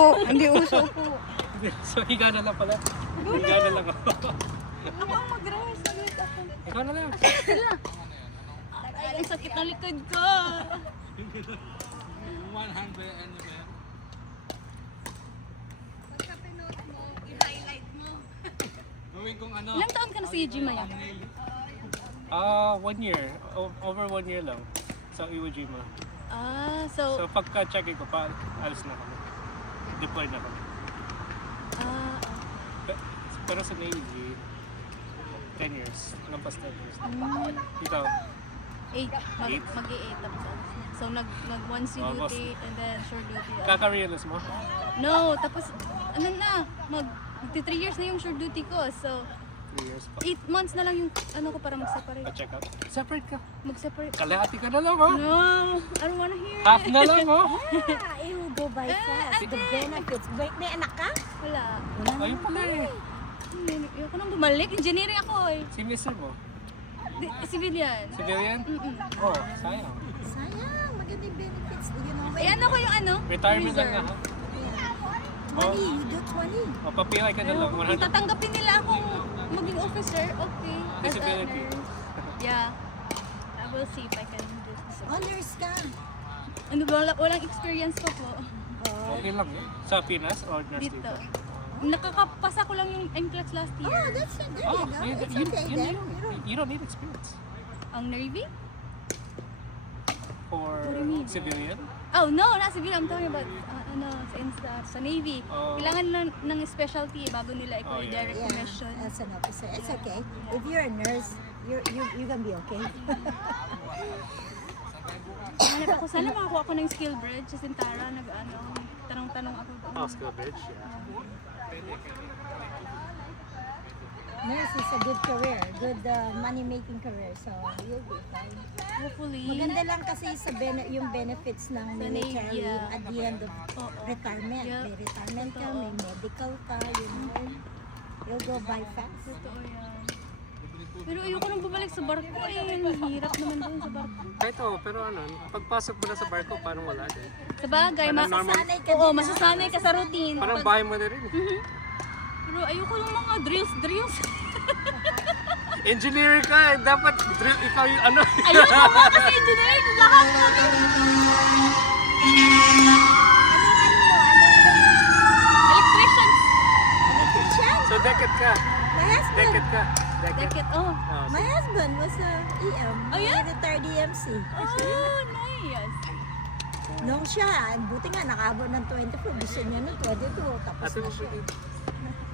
upo. Hindi uso upo. So, higa na lang pala. Higa na lang ako. Ako ang mag-rest. Saglit ako. Ikaw na lang. Sila. Ay, ang sakit ng likod ko. One hand by ano ba yan? Pagka pinot mo, i-highlight mo. Gawin kong ano. Ilang taon ka na sa Ujima yan? 1 year. Over 1 year lang. Sa Iwo Jima. So, So, pagka-check ko pa, alis na kami. Deploy na kami. Pe- Pero sa Navy, 10 years. Lampas 10 years. Ikaw, 8. Eight? Mag-i-8 tapos alis na. So, nag 1C Almost. duty and then shore duty. kaka-realize mo? No, tapos, ano na, 3 years na yung shore duty ko. So, 3 years pa. 8 months na lang yung ano ko para mag-separate. Pa-check out. Separate ka. Mag-separate. Kalahati ka na lang, oh. No, I don't wanna hear Half it. na lang, oh. Yeah, it will go by fast. The benefits. Wait, may anak ka? Wala. Ayun pala eh. Ayoko nang bumalik. Engineering ako eh. Si mister mo. Civilian. Civilian? Mm-mm. Oh, sayang. Sayang, maganda yung benefits. You know, Eh, ano ko yung ano? Retirement lang na, Reserve. ha? 20, you do 20. O, papilay ka na lang. Kung 100. tatanggapin nila akong maging officer, okay. As a Disability. nurse. Yeah. I will see if I can do this. Honors ka. Ano ba, walang experience ko po. Okay lang eh. Sa Pinas or nurse Dito. dito? Nakakapasa ko lang yung NCLEX last year. Oh, that's it. There Oh, you go. you, It's you, okay you, then. you don't need experience. Ang Navy? For What do you mean? civilian? Oh, no, not civilian. I'm talking about sa Navy. Oh. Kailangan ng specialty bago nila Oh, yeah. i-direct Yeah, commission. as an officer. It's okay. If you're a nurse, you're gonna be okay. Hanap ako, sana makakuha ko ng skill bridge sa Sintara. Tanong-tanong ako doon. Oh, skill bridge. Yeah. Nurse is a good career, good money-making career. So, you'll be fine. Hopefully. Maganda lang kasi sa yung benefits ng military yeah. at the end of Oo. retirement. Yeah. May retirement ka, may medical ka, you'll go by fast. Totoo yan. Pero ayoko nang bumalik sa barko eh. Ang hirap naman doon sa barko. Kahit pero ano, pagpasok mo na sa barko, parang wala din. Sa bagay, Parang normal. Masasanay ka oo, din, masasanay ka sa routine. Parang bahay mo na rin eh. Pero ayoko ng mga drills. Engineer ka eh. Dapat drill, ikaw yung ano. Ayoko nga kasi engineering. Lahat na. Electricians. Electrician? So, decade ka. My husband. Decade ka. Decade. Dekit, oh. Oh, My husband was a EM. Oh, yeah? Retired EMC. Oh, nice. Nung siya, buti nga nakaabot ng 24. Gusto niya ng 22. Tapos Ate na mo siya.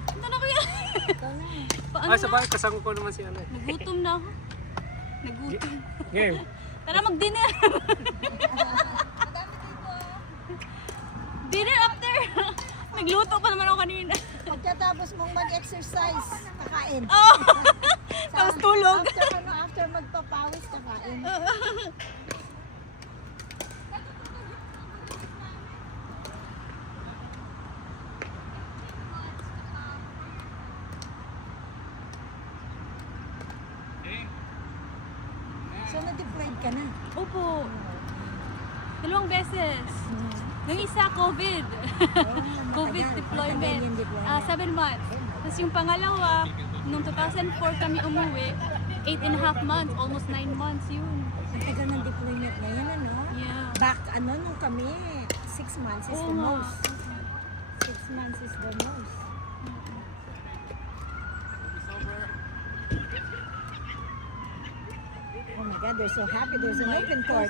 Ano na ko yan? Ikaw na. Paano Ay, sa na? bagay, kasama ko naman si ano eh. Nagutom na ako. Nagutom. Game. Tara mag-dinner. Dinner after. Nagluto pa naman ako kanina. Pagkatapos mong mag-exercise, kakain. Oh. Tapos tulog. After magpapawis, kakain. So, na-deployed ka na. Opo. 2 beses. Yung isa, COVID. COVID matagal. deployment. Matagal yung deployment. 7 months. Tapos yung pangalawa, nung 2004 kami umuwi, 8.5 months, almost 9 months yun. Ang tagal ng deployment na yan, ano? Yeah. Back, nung kami, 6 months is Oo the nga. most. 6 months is the most. Oh my God, they're so happy. There's an open port.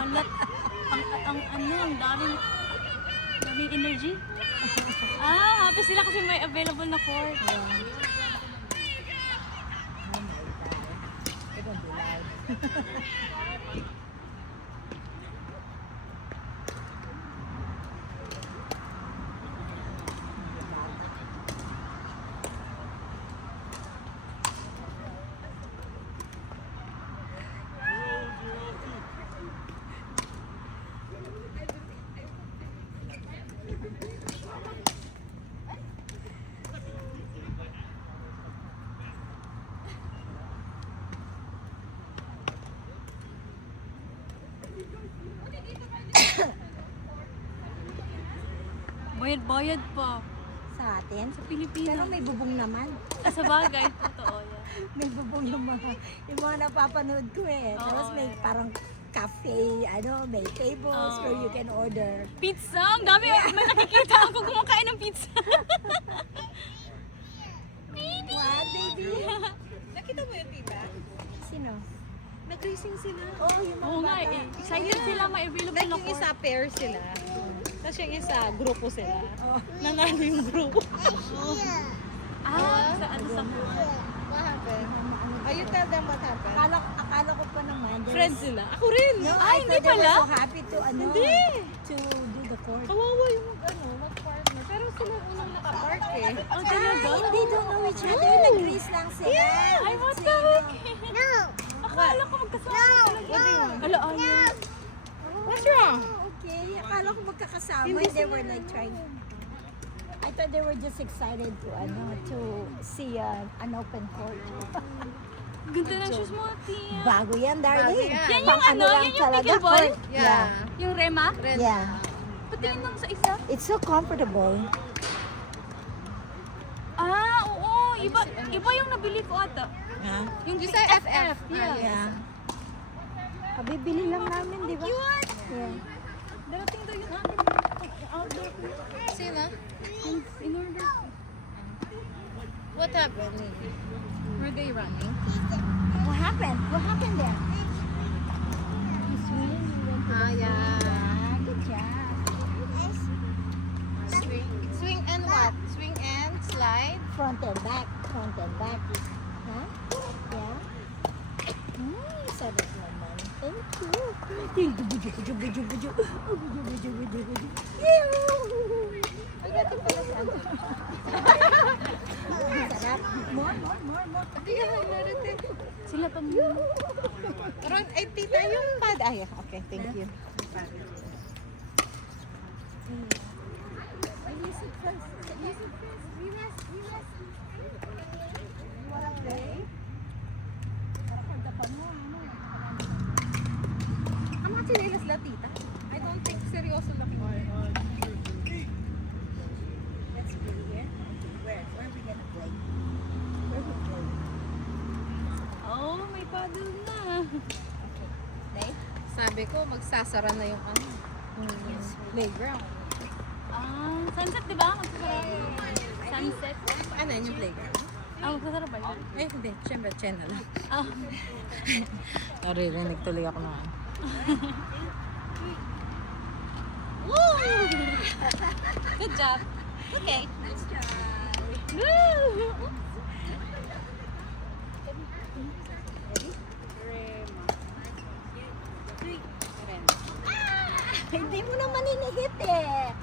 Ang daming energy. Happy sila kasi may available na court. Oh my God. They're gonna be loud. Bayad-bayad pa. Sa atin. Sa Pilipinas. Pero may bubong naman. Sa bagay, totoo yan. May bubong yung mga napapanood ko eh. Oo, Tapos may meron. parang cafe, may tables where you can order. Pizza! Ang dami! May nakikita ako kumakain ng pizza. What, baby? Nakita mo yun, tita? Sino? Nag-racing sila. Oh, yung mga Oo nga bata. eh. Excited sila, may available Like na yung isa, court. pair sila. Tapos yung isa, grupo sila. Oh. Nanalo yung grupo. Ah, sa ano sa What happened? Oh, you tell them what happened. Akala ko pa naman. there Friends was- sila. Ako rin. No, Ay, I hindi thought they were pala? so happy to, Hindi. to do the court. Kawawa yung mag-partner. Pero sila unang nakapark eh. Oh, talaga? They don't know each other. Nag-race lang sila. Ay, what the heck? No. Akala ko magkasama talaga. Ala, ayun. What's wrong? Okay. Akala ko magkakasama. And they were like trying. I thought they were just excited to see an open court. Ganda ng shoes mo, Tia. Bago yan, darling. Bago yan. Yan yung Pang ano, lang yan yung talaga, pickleball? court. Yeah. Yung Rema? Red. Yeah. Patingin lang sa isa. It's so comfortable. Ah, oo. Iba yung nabili ko ata. Yeah. Yung You say FF. Yeah. Yeah. Kabibili lang namin, di ba? Cute! Yeah. Darating daw yung outdoor. Sino? In order. What happened? Were they running? What happened? What happened there? You swing, you went to Ah, the yeah. yeah, good job. Swing. Swing and what? Swing and slide? Front and back, front and back. Huh? Yeah? You said it naman. Thank you. Ay, dati pala sa ano? Sarap. More. Hindi ka natin. Sila pa muna. Ron, ay tita, yung pad. Ay, okay, thank you. Use it first. Relax. Walang play. Para pagdapan mo, Ang mga chinelas la tita. I don't think seryoso lang mo. Let's play here. Where are we gonna play? Where we play? Oh, may paddle na. Play? Sabi ko, magsasara na yung ano. Playground. Ah, sunset, di ba? Magsasara. Sunset. Ano yun yung playground? Ah, magsasara ba yun? Eh, hindi. Siyempre, channel lang. Ah. Naririnig tuloy ako na. Woo! Good job. Okay. Let's try. Woo! Hindi mo naman hinihit eh.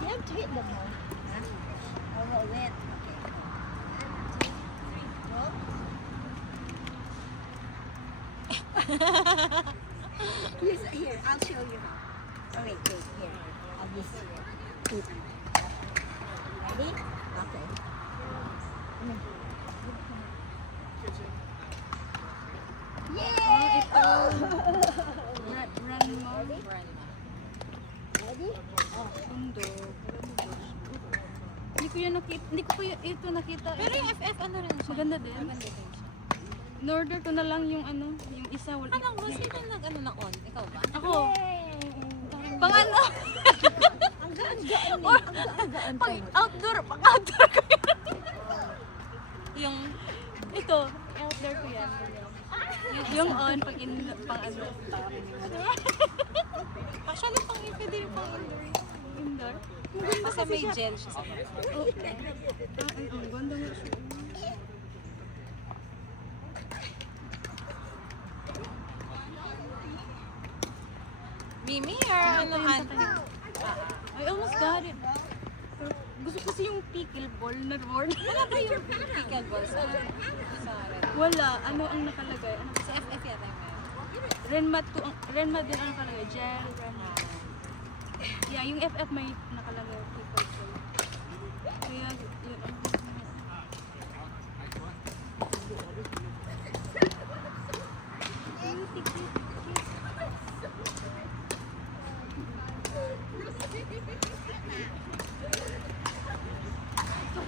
You have to hit the ball. Oh, roll it. Okay. 1, 2, 3, roll. Here, I'll show you how. Oh, wait, here. I'll just hit. Ready? Okay. Yay! Run mo. Ready? Oh. Mundo. Hindi ko pa ito nakita. Pero yung FF, ano rin siya? Maganda din. Maganda din siya. In-order ko na lang yung yung isa. Ano ba? Sino nag-ano na on? Ikaw ba? Ako. Yay! Pang ano? Ang gaan-gaan eh. Ang gaan-gaan Pang tayo. outdoor. Pang outdoor ko yan. Yung, ito. Outdoor ko yan. Yung on, pag pang ano. Actually, pang pwede rin pang indoor. Indoor. Kasi may gel siya sa Ang ganda nga siya. Mimi or ano auntie? I almost got it. Pero gusto ko kasi yung pickleball na board. Ano ba yung pickleball sa red? Wala. Ano ang nakalagay? Ano? Sa FF yata yung meron. Renma din ang nakalagay. Gel, Renma. Yeah, yung FF may nakalagay. Pickleball. Kaya, yun.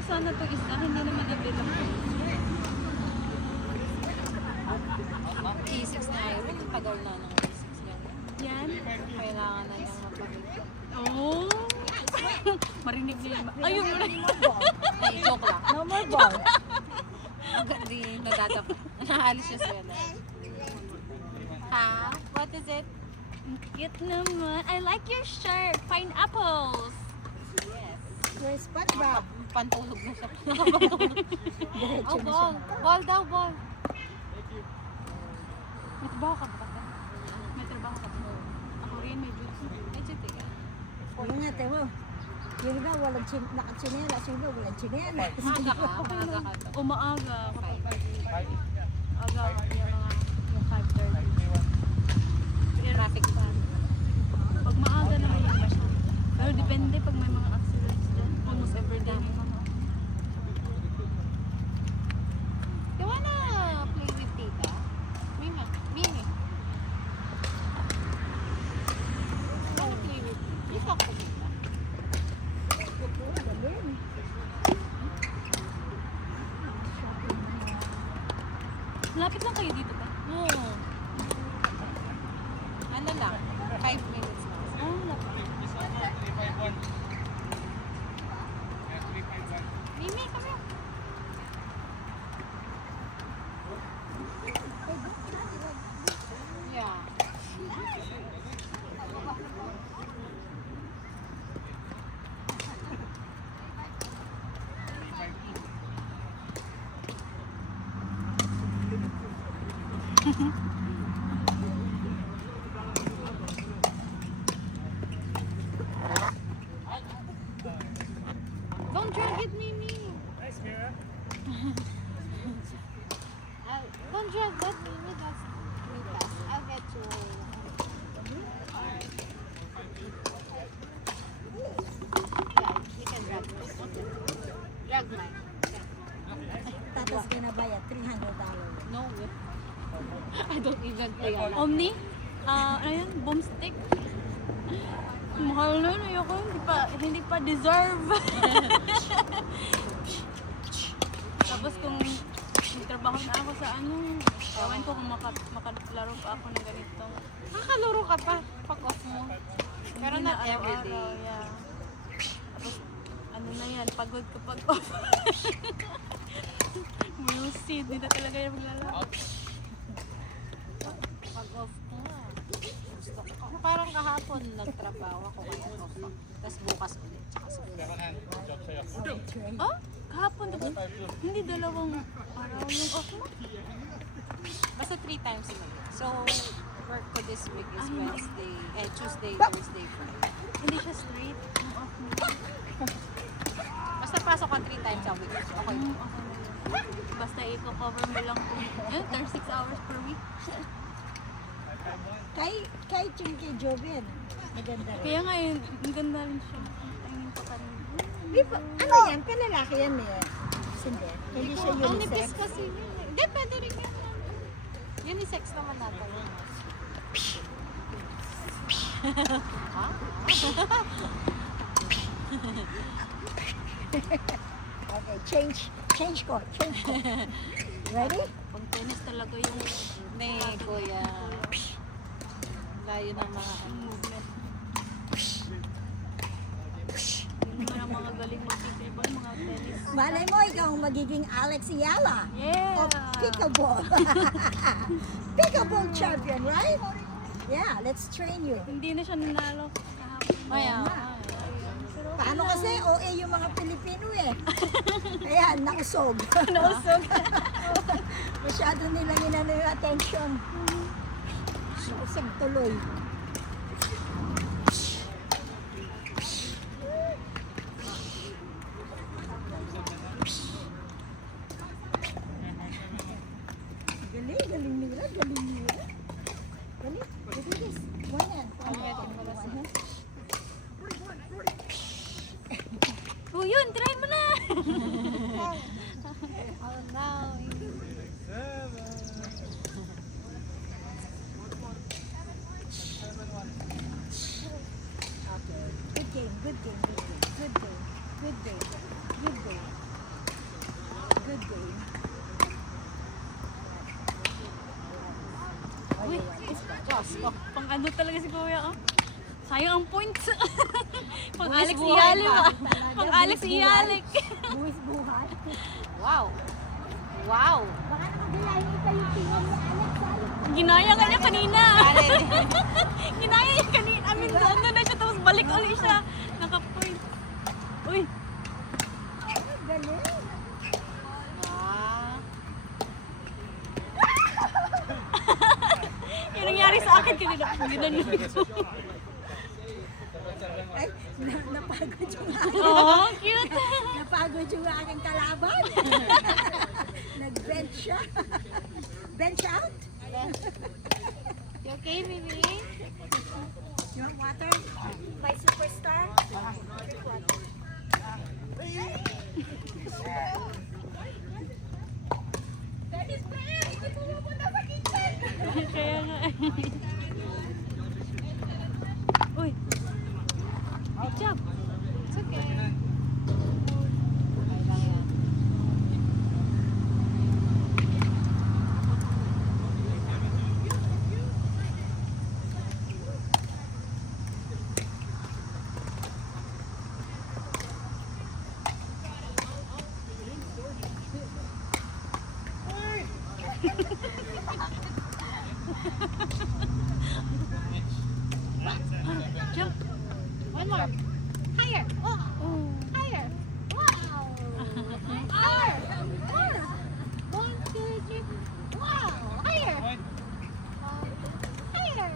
sana to isa, hindi naman available. G6 na iron, tagal na ng G6 yan. Yan. Kailangan na niyang mapagod. Oh! Marinig niya yun. Ayun mo na. Ay, joke lang. No more ball. Hindi nadadap. Naalis siya sila. Ha? What is it? Cute naman. I like your shirt. Pineapples. Yes. Where's SpongeBob? Pantulog na siya. Nakapantulog. Diretso Oh, na siya. ball. Ball daw, ball. May trabaho ka ba? May trabaho ka ba? Ako rin, may juice. Medyo tiga. Yung nga, tayo mo. Yung iba, walang nakatsinelas. Yung iba, walang tsinelas. Maaga ka. Maaga ka to. Umaaga kapag aga yung 5:30. Traffic pa. Pag maaga naman yung siya. Pero depende pag may mga accidents dyan. Almost everyday may mga. You wanna play with Tita? Mimi. Mimi. You wanna play with Tita? You talk to Tita. Lapit lang kayo dito ba? No. Ano lang? 5 minutes lang. Ah, lapit. Mimi, come here. Yeah. Don't drag it, Mimi. Nice, Mira. Don't drag that, Mimi. That's Rita's. I'll get you. Yeah, you can drag this. Drag mine. Tapos ginabayad, $300. No. I don't even play on that. Omni? Ano yun? Boomstick? Mahal na yun. Ayoko. Hindi pa deserve. Tapos kung trabaho na ako sa ano, ewan ko kung makalaro pa ako ng ganito. Nakakaluro ka pa. Fuck off mo. Pero Hindi not na everyday. araw-araw, yeah. Tapos, ano na yan, pagod kapag off. Music, hindi na talaga yung maglalaro. Pag off ko nga. Gusto ko. Parang kahapon nagtrabaho ako kaya off ako. Tapos bukas ulit. Tsaka sa Oh, kahapon tapos hindi dalawang araw yung off mo. Basta 3 times a week. So, work ko this week is Ay. Wednesday, Tuesday, Thursday, Friday. Hindi siya straight yung off mo. Basta pasok ka 3 times a week. Okay. Okay na yun. Basta i-cover mo lang kung 36 hours per week. Kahit yung kay Joven, maganda rin. Kaya nga yun, ang ganda rin siya. Tingin ko kanina. Di ba, ano yan? Panlalaki yan eh. Hindi. Hindi siya Ang nipis unisex. kasi yun. Hindi, pwede rin yun. Unisex naman natin. Ha? Okay, change ko. Ready? Pag tennis talaga yung May kuya. Layo ng mga movement. Yun naman ang mga galing mag-table, mga tennis. Malay mo, ikaw ang magiging Alex Ayala. Yeah! Of pickleball. Pickleball champion, right? Yeah, let's train you. Hindi na siya nanalo kahapon. Maya. Pero Paano kasi OA yung mga Pilipino eh. Kaya nausog. nausog. Masyado nilang inano yung attention. Nausog tuloy. Galing nila. Galing. Do this. One hand. Oh, yun, try mo na! Oh no. Okay. Good game. Good game. Uy, pang ano talaga si Kuya, oh. Sayang ang points. Pang Buwis Alex buhay Iyalik. pa. Pang Alex Iyalik. Buwis buhay. Wow. Wow. Baka naman gayahin kita yung tingin ni Alex. Ginaya nga niya kanina. Ginaya niya kanina. I mean, ano na siya, tapos balik ulit siya. Naka-point. Uy, Galing. Ah. yung nangyari sa akin kanina. Ginanon ko. Ay, napagod yung Oh, cute. napagod yung aking kalaban. Nag-bench siya. Bench out? You okay, Mimi? You want water? My superstar? Drink water. Dennis Player, hindi pumupunta sa kitchen! Kaya nga. Uy. Good job. It's okay. Okay lang yan. Jump. One more. Higher. Oh. Higher. Wow. Higher. More. 1, 2, 3. Wow. Higher. Higher.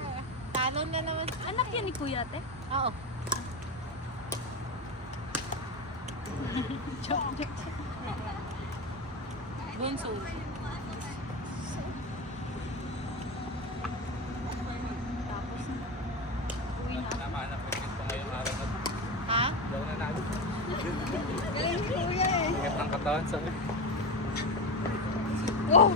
Talon na naman. Anak yan ni Kuya, te. Oo. Bunso. Tapos, uwi na. Tama na, practice pa ngayong araw na. Ha? Daw na namin. Galing ni Kuya eh. Ingat ng katawan sa Oh.